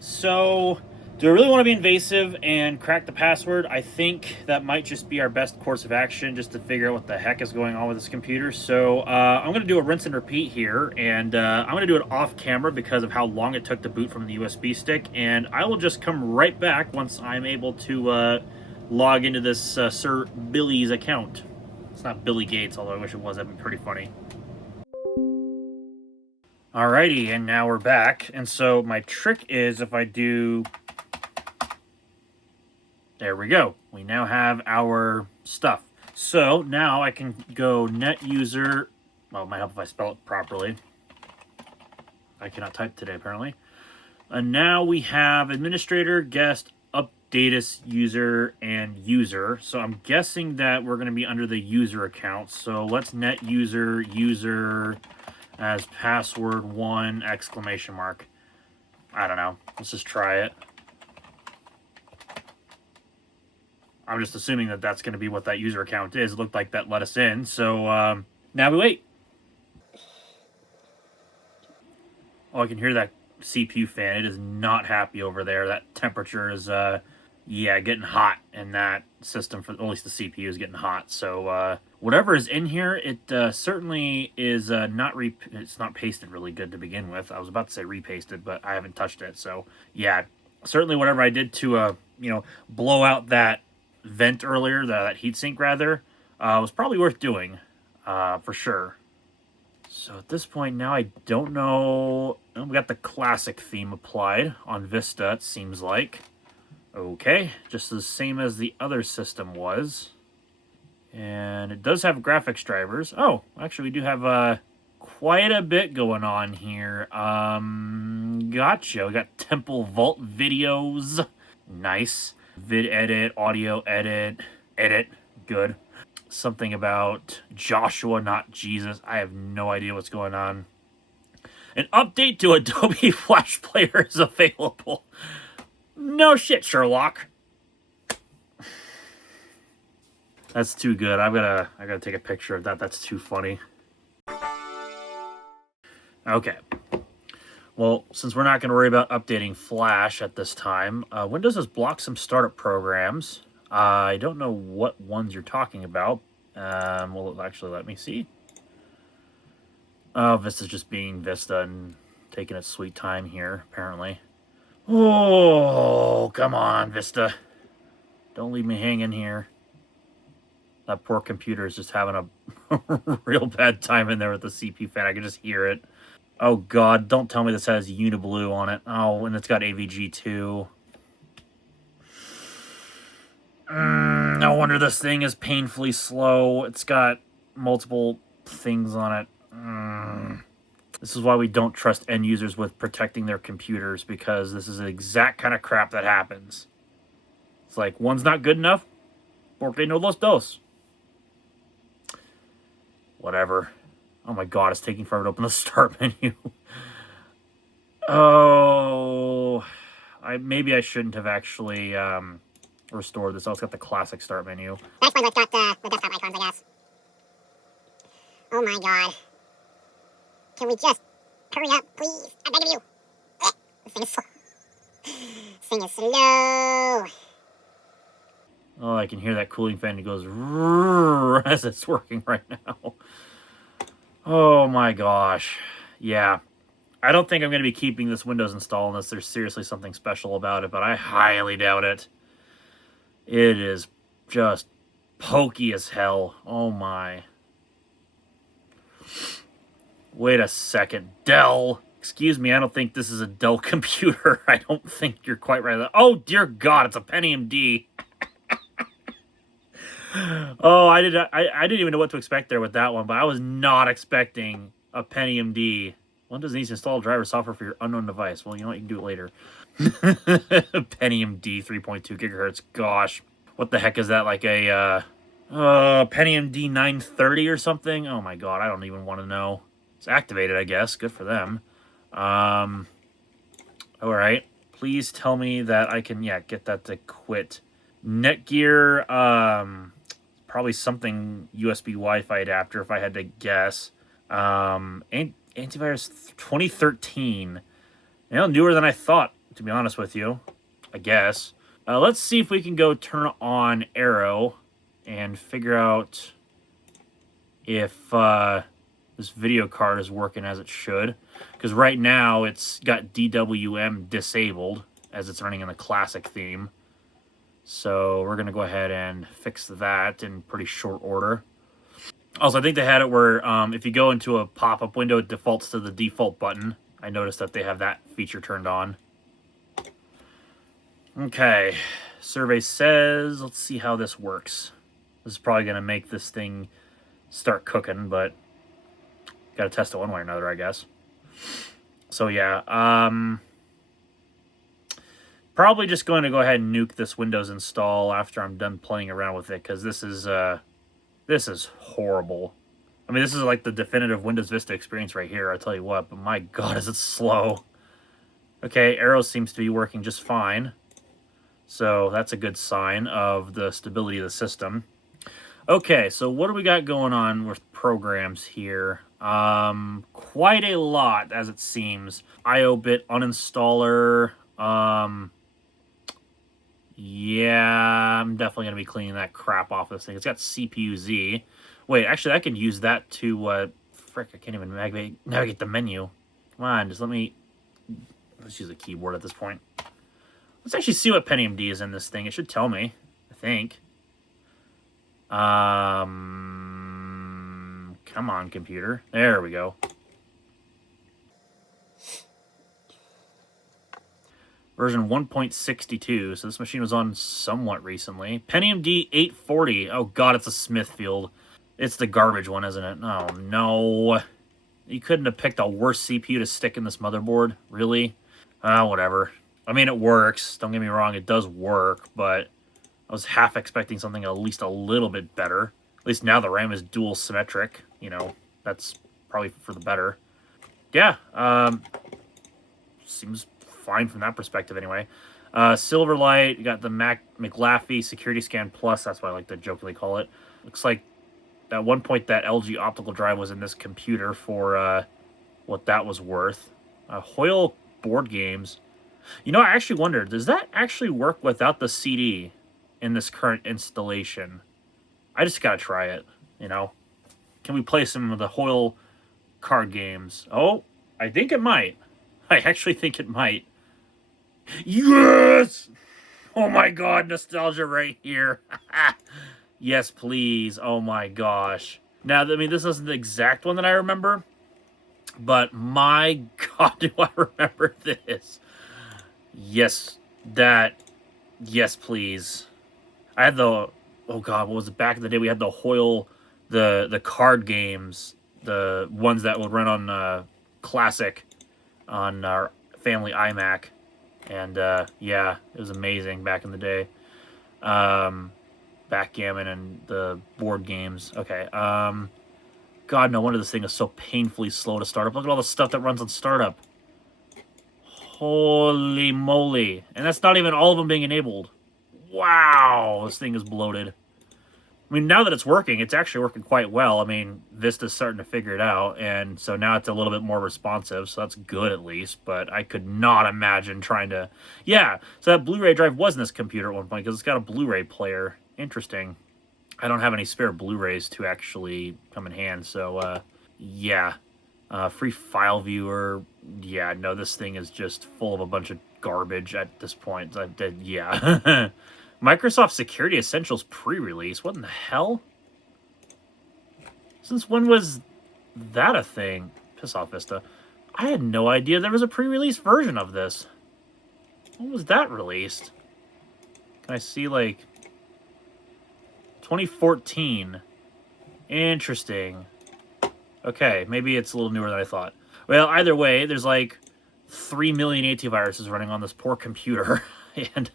So, do I really want to be invasive and crack the password? I think that might just be our best course of action just to figure out what the heck is going on with this computer. So, I'm going to do a rinse and repeat here, and I'm going to do it off camera because of how long it took to boot from the USB stick, and I will just come right back once I'm able to log into this Sir Billy's account. It's not Billy Gates, although I wish it was. That'd be pretty funny. Alrighty, and now we're back. And so my trick is if I do... There we go. We now have our stuff. So now I can go net user. Well, it might help if I spell it properly. I cannot type today, apparently. And now we have administrator, guest, updatus user, and user. So I'm guessing that we're going to be under the user account. So let's net user as password 1 exclamation mark. I don't know. Let's just try it. I'm just assuming that that's going to be what that user account is. It looked like that let us in. So now we wait. Oh, I can hear that CPU fan. It is not happy over there. That temperature is, yeah, getting hot in that system. For at least the CPU is getting hot. So whatever is in here, it certainly is it's not pasted really good to begin with. I was about to say repasted, but I haven't touched it. So yeah, certainly whatever I did to blow out that vent earlier, that heatsink rather, was probably worth doing, for sure. So at this point now, I don't know. We got the classic theme applied on Vista, it seems like. Okay, just the same as the other system was. And it does have graphics drivers. Oh, actually, we do have quite a bit going on here. Gotcha. We got Temple Vault videos. Nice. Vid edit, audio edit. Edit. Good. Something about Joshua, not Jesus. I have no idea what's going on. An update to Adobe Flash Player is available. No shit, Sherlock. That's too good. I gotta take a picture of that. That's too funny. Okay. Well, since we're not going to worry about updating Flash at this time, Windows has blocked some startup programs. I don't know what ones you're talking about. Well, actually, let me see. Oh, Vista's just being Vista and taking its sweet time here, apparently. Oh, come on, Vista. Don't leave me hanging here. That poor computer is just having a real bad time in there with the CPU fan. I can just hear it. Oh, God, don't tell me this has Uniblue on it. Oh, and it's got AVG too. No wonder this thing is painfully slow. It's got multiple things on it. This is why we don't trust end users with protecting their computers, because this is the exact kind of crap that happens. It's like, one's not good enough, porque no los dos. Whatever. Oh my God, it's taking forever to open the start menu. Oh, maybe I shouldn't have actually restored this. Oh, it's got the classic start menu. That's why it's got the desktop icons, I guess. Oh my God. Can we just hurry up, please? I beg of you. This thing is slow. This thing is slow. Oh, I can hear that cooling fan. It goes as it's working right now. Oh my gosh. Yeah. I don't think I'm going to be keeping this Windows installed unless there's seriously something special about it, but I highly doubt it. It is just pokey as hell. Oh my. Wait a second. Dell. Excuse me, I don't think this is a Dell computer. I don't think you're quite right. Oh, dear God, it's a Pentium D. Oh, I didn't even know what to expect there with that one, but I was not expecting a Pentium D. Windows needs to install driver software for your unknown device. Well, you know what? You can do it later. Pentium D 3.2 gigahertz. Gosh, what the heck is that? Like a Pentium D 930 or something? Oh my God, I don't even want to know. It's activated, I guess. Good for them. All right. Please tell me that I can, get that to quit. Netgear, probably something USB Wi-Fi adapter if I had to guess. Antivirus 2013. Newer than I thought, to be honest with you, I guess. Let's see if we can go turn on Arrow and figure out if this video card is working as it should. Because right now it's got DWM disabled as it's running in the classic theme. So we're going to go ahead and fix that in pretty short order. Also, I think they had it where if you go into a pop-up window, it defaults to the default button. I noticed that they have that feature turned on. Okay. Survey says, let's see how this works. This is probably going to make this thing start cooking, but got to test it one way or another, I guess. So yeah, probably just going to go ahead and nuke this Windows install after I'm done playing around with it, because this is horrible. I mean, this is like the definitive Windows Vista experience right here, I'll tell you what, but my god, is it slow. Okay, Arrow seems to be working just fine. So that's a good sign of the stability of the system. Okay, so what do we got going on with programs here? Quite a lot, as it seems. IO-bit uninstaller. Yeah, I'm definitely going to be cleaning that crap off this thing. It's got CPU-Z. Wait, actually, I can use that to, frick, I can't even navigate the menu. Come on, just let's use a keyboard at this point. Let's actually see what Pentium D is in this thing. It should tell me, I think. Come on, computer. There we go. Version 1.62, so this machine was on somewhat recently. Pentium D 840. Oh god, it's a Smithfield. It's the garbage one, isn't it? Oh no. You couldn't have picked a worse CPU to stick in this motherboard? Really? Whatever. I mean, it works. Don't get me wrong, it does work, but I was half expecting something at least a little bit better. At least now the RAM is dual symmetric. You know, that's probably for the better. Yeah, seems fine from that perspective anyway. Silverlight, you got the McLaughlin Security Scan Plus, that's what I like to jokingly call it. Looks like at one point that LG optical drive was in this computer for what that was worth. Hoyle board games. You know, I actually wondered, does that actually work without the CD in this current installation? I just gotta try it, you know. Can we play some of the Hoyle card games? Oh, I think it might. I actually think it might. Yes! Oh my god, nostalgia right here. Yes, please. Oh my gosh. Now, I mean, this isn't the exact one that I remember, but my god, do I remember this. Yes, that. Yes, please. I had the. Oh god, what was it? Back in the day, we had the Hoyle, the card games, the ones that would run on Classic on our family iMac, and yeah, it was amazing back in the day. Backgammon and the board games. Okay. God, no wonder this thing is so painfully slow to start up. Look at all the stuff that runs on startup. Holy moly. And that's not even all of them being enabled. Wow, this thing is bloated. I mean, now that it's working, it's actually working quite well. I mean, Vista's starting to figure it out, and so now it's a little bit more responsive, so that's good at least, but I could not imagine trying to... Yeah, so that Blu-ray drive was in this computer at one point, because it's got a Blu-ray player. Interesting. I don't have any spare Blu-rays to actually come in hand, so, yeah. Free file viewer. Yeah, no, this thing is just full of a bunch of garbage at this point. Yeah. Microsoft Security Essentials pre-release. What in the hell? Since when was that a thing? Piss off, Vista. I had no idea there was a pre-release version of this. When was that released? Can I see, like... 2014. Interesting. Okay, maybe it's a little newer than I thought. Well, either way, there's like 3 million antiviruses running on this poor computer. And,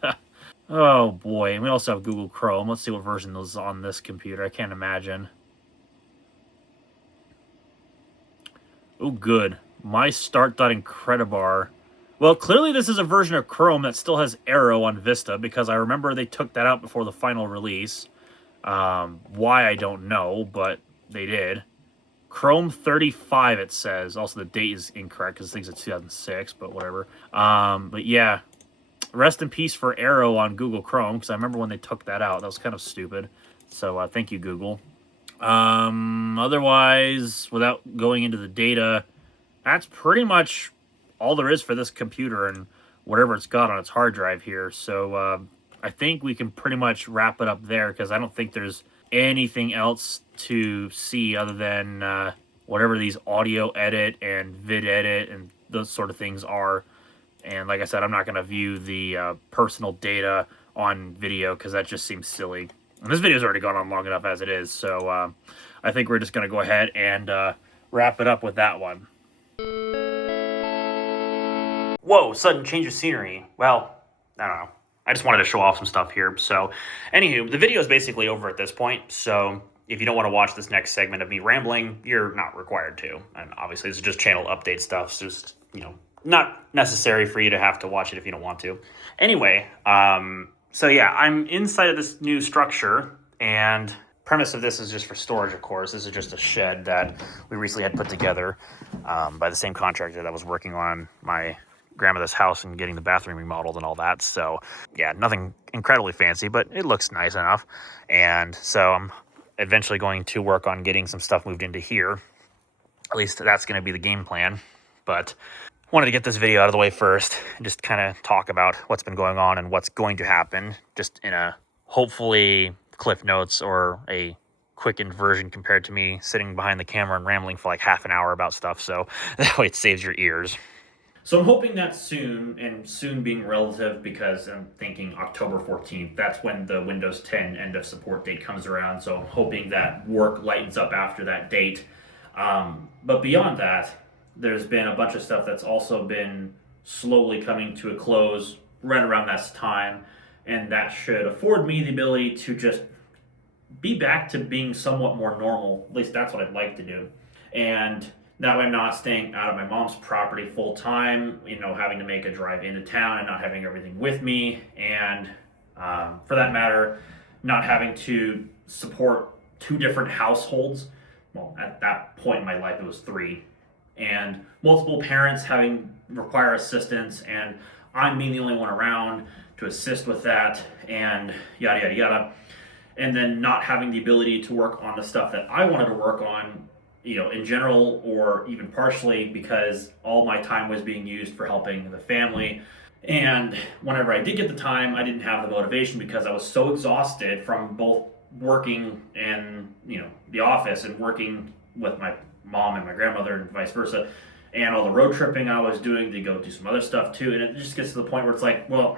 oh boy. And we also have Google Chrome. Let's see what version is on this computer. I can't imagine. Oh, good. My start.incredibar. Well, clearly this is a version of Chrome that still has Arrow on Vista, because I remember they took that out before the final release. Why, I don't know, but they did. Chrome 35, it says. Also, the date is incorrect because things it's 2006, but whatever. But yeah, rest in peace for Arrow on Google Chrome, because I remember when they took that out. That was kind of stupid. So thank you, Google. Otherwise, without going into the data, that's pretty much all there is for this computer and whatever it's got on its hard drive here. So I think we can pretty much wrap it up there, because I don't think there's anything else to see other than whatever these audio edit and vid edit and those sort of things are. And like I said, I'm not going to view the personal data on video, because that just seems silly. This video's already gone on long enough as it is, so I think we're just going to go ahead and wrap it up with that one. Whoa, sudden change of scenery. Well, I don't know. I just wanted to show off some stuff here. So, anywho, the video is basically over at this point. So, if you don't want to watch this next segment of me rambling, you're not required to. And obviously, this is just channel update stuff. It's just, not necessary for you to have to watch it if you don't want to. Anyway, so yeah, I'm inside of this new structure, and premise of this is just for storage, of course. This is just a shed that we recently had put together by the same contractor that was working on my grandmother's house and getting the bathroom remodeled and all that. So yeah, nothing incredibly fancy, but it looks nice enough. And so I'm eventually going to work on getting some stuff moved into here. At least that's going to be the game plan. But wanted to get this video out of the way first and just kind of talk about what's been going on and what's going to happen, just in a hopefully Cliff Notes or a quickened version compared to me sitting behind the camera and rambling for like half an hour about stuff, so that way it saves your ears. So I'm hoping that soon, and soon being relative because I'm thinking October 14th, that's when the Windows 10 end of support date comes around, so I'm hoping that work lightens up after that date. But beyond that, there's been a bunch of stuff that's also been slowly coming to a close right around this time, and that should afford me the ability to just be back to being somewhat more normal. At least that's what I'd like to do. And that way I'm not staying out of my mom's property full time, having to make a drive into town and not having everything with me. And for that matter, not having to support 2 different households. Well, at that point in my life, it was 3. And multiple parents require assistance, and I'm being the only one around to assist with that, and yada, yada, yada. And then not having the ability to work on the stuff that I wanted to work on, in general or even partially, because all my time was being used for helping the family. And whenever I did get the time, I didn't have the motivation because I was so exhausted from both working in, the office and working with my mom and my grandmother and vice versa, and all the road tripping I was doing to go do some other stuff too. And it just gets to the point where it's like, well,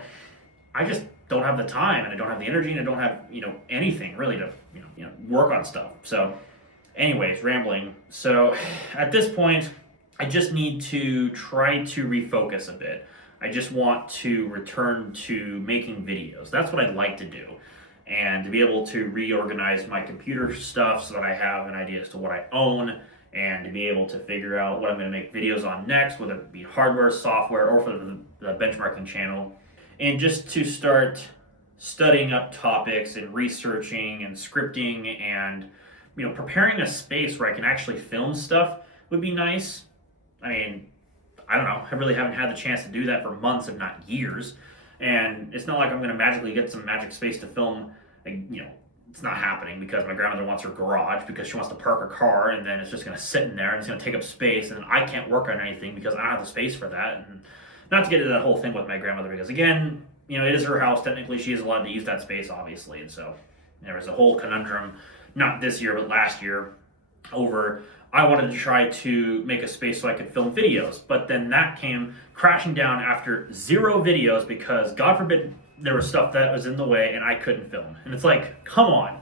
I just don't have the time, and I don't have the energy, and I don't have, anything really to, work on stuff. So anyways, rambling. So at this point, I just need to try to refocus a bit. I just want to return to making videos. That's what I'd like to do. And to be able to reorganize my computer stuff so that I have an idea as to what I own, and to be able to figure out what I'm going to make videos on next, whether it be hardware, software, or for the benchmarking channel. And just to start studying up topics and researching and scripting and, preparing a space where I can actually film stuff would be nice. I mean, I don't know. I really haven't had the chance to do that for months, if not years. And it's not like I'm going to magically get some magic space to film, it's not happening because my grandmother wants her garage because she wants to park her car, and then it's just going to sit in there and it's going to take up space, and I can't work on anything because I don't have the space for that. And not to get into that whole thing with my grandmother, because again, it is her house. Technically, she is allowed to use that space, obviously. And so there was a whole conundrum, not this year, but last year, over I wanted to try to make a space so I could film videos. But then that came crashing down after 0 videos because, God forbid, there was stuff that was in the way and I couldn't film. And it's like, come on.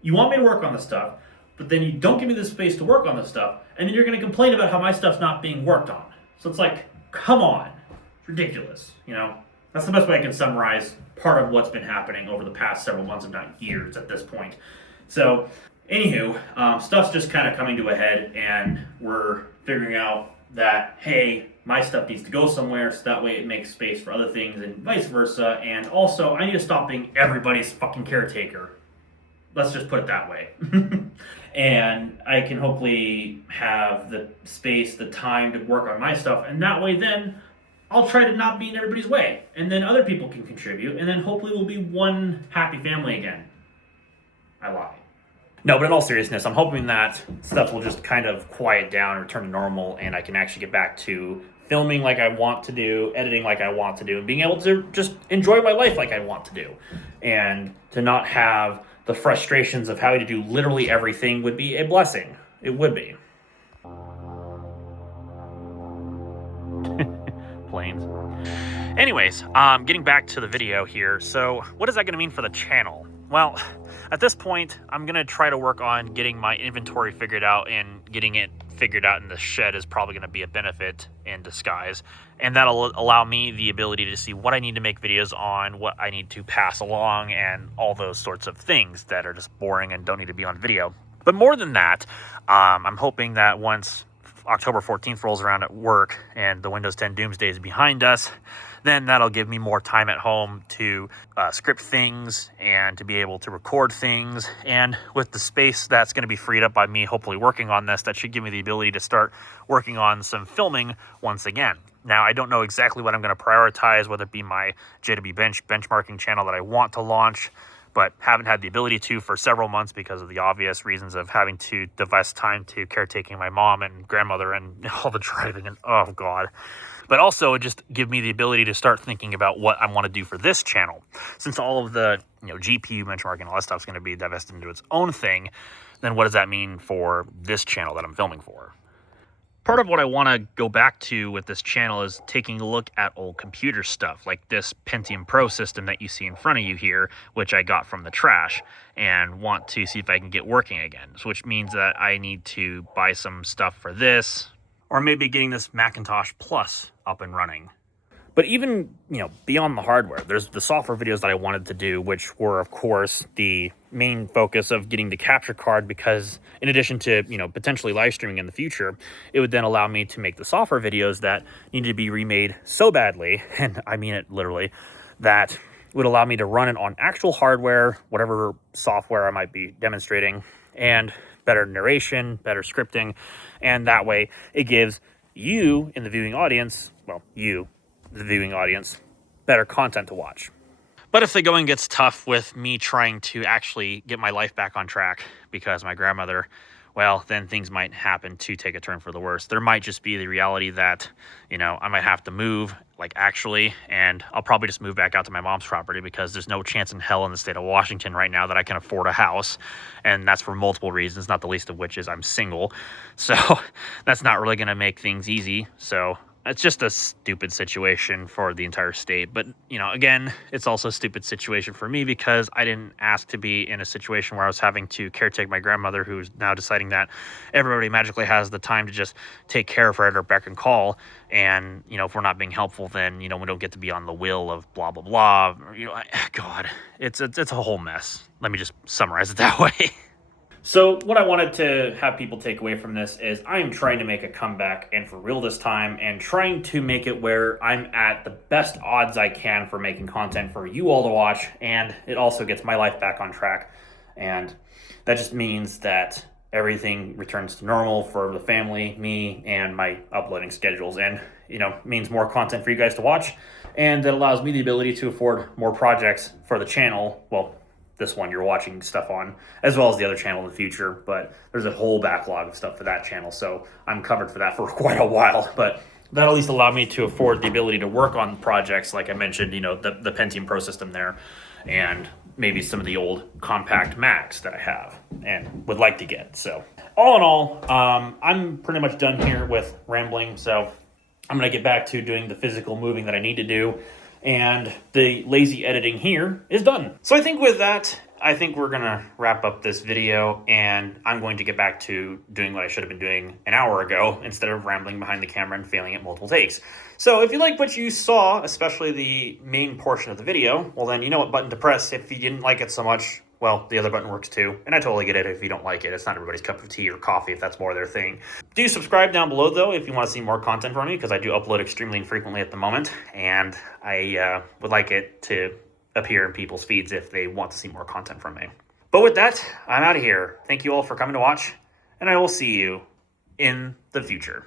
You want me to work on this stuff, but then you don't give me the space to work on this stuff, and then you're going to complain about how my stuff's not being worked on. So it's like, come on. It's ridiculous, That's the best way I can summarize part of what's been happening over the past several months, if not years at this point. So, anywho, stuff's just kind of coming to a head, and we're figuring out that, hey, my stuff needs to go somewhere, so that way it makes space for other things and vice versa. And also, I need to stop being everybody's fucking caretaker. Let's just put it that way. And I can hopefully have the space, the time to work on my stuff, and that way then I'll try to not be in everybody's way, and then other people can contribute, and then hopefully we'll be one happy family again. I lie. No, but in all seriousness, I'm hoping that stuff will just kind of quiet down, return to normal, and I can actually get back to filming like I want to do, editing like I want to do, and being able to just enjoy my life like I want to do. And to not have the frustrations of having to do literally everything would be a blessing. It would be. Planes. Anyways, getting back to the video here. So what is that going to mean for the channel? Well, at this point, I'm going to try to work on getting my inventory figured out, and getting it figured out in the shed is probably going to be a benefit in disguise. And that'll allow me the ability to see what I need to make videos on, what I need to pass along, and all those sorts of things that are just boring and don't need to be on video. But more than that, I'm hoping that once October 14th rolls around at work and the Windows 10 Doomsday is behind us, then that'll give me more time at home to script things and to be able to record things. And with the space that's going to be freed up by me hopefully working on this, that should give me the ability to start working on some filming once again. Now, I don't know exactly what I'm going to prioritize, whether it be my JW benchmarking channel that I want to launch, but haven't had the ability to for several months because of the obvious reasons of having to divest time to caretaking my mom and grandmother and all the driving and oh god. But also just give me the ability to start thinking about what I want to do for this channel. Since all of the GPU benchmarking and all that stuff is going to be divested into its own thing, then what does that mean for this channel that I'm filming for? Part of what I want to go back to with this channel is taking a look at old computer stuff, like this Pentium Pro system that you see in front of you here, which I got from the trash, and want to see if I can get working again. So which means that I need to buy some stuff for this, or maybe getting this Macintosh Plus up and running. But even, beyond the hardware, there's the software videos that I wanted to do, which were, of course, the main focus of getting the capture card, because in addition to, potentially live streaming in the future, it would then allow me to make the software videos that needed to be remade so badly, and I mean it literally, that would allow me to run it on actual hardware, whatever software I might be demonstrating, and better narration, better scripting, and that way it gives you in the viewing audience, the viewing audience, better content to watch. But if the going gets tough with me trying to actually get my life back on track because my grandmother, well, then things might happen to take a turn for the worse. There might just be the reality that, I might have to move, actually, and I'll probably just move back out to my mom's property because there's no chance in hell in the state of Washington right now that I can afford a house. And that's for multiple reasons, not the least of which is I'm single. So that's not really going to make things easy. So it's just a stupid situation for the entire state. But, again, it's also a stupid situation for me because I didn't ask to be in a situation where I was having to caretake my grandmother, who's now deciding that everybody magically has the time to just take care of her at her beck and call. And, if we're not being helpful, then, we don't get to be on the will of blah, blah, blah. God, it's a whole mess. Let me just summarize it that way. So what I wanted to have people take away from this is I am trying to make a comeback, and for real this time, and trying to make it where I'm at the best odds I can for making content for you all to watch, and it also gets my life back on track. And that just means that everything returns to normal for the family, me, and my uploading schedules, and means more content for you guys to watch, and that allows me the ability to afford more projects for the channel. Well, this one you're watching stuff on, as well as the other channel in the future, but there's a whole backlog of stuff for that channel, so I'm covered for that for quite a while. But that at least allowed me to afford the ability to work on projects like I mentioned, the Pentium Pro system there, and maybe some of the old compact Macs that I have and would like to get. So all in all, I'm pretty much done here with rambling, so I'm going to get back to doing the physical moving that I need to do. And the lazy editing here is done. So I think with that, we're going to wrap up this video, and I'm going to get back to doing what I should have been doing an hour ago instead of rambling behind the camera and failing at multiple takes. So if you like what you saw, especially the main portion of the video, well then you know what button to press. If you didn't like it so much, well, the other button works too. And I totally get it if you don't like it. It's not everybody's cup of tea or coffee if that's more their thing. Do subscribe down below, though, if you want to see more content from me, because I do upload extremely infrequently at the moment. And I would like it to appear in people's feeds if they want to see more content from me. But with that, I'm out of here. Thank you all for coming to watch, and I will see you in the future.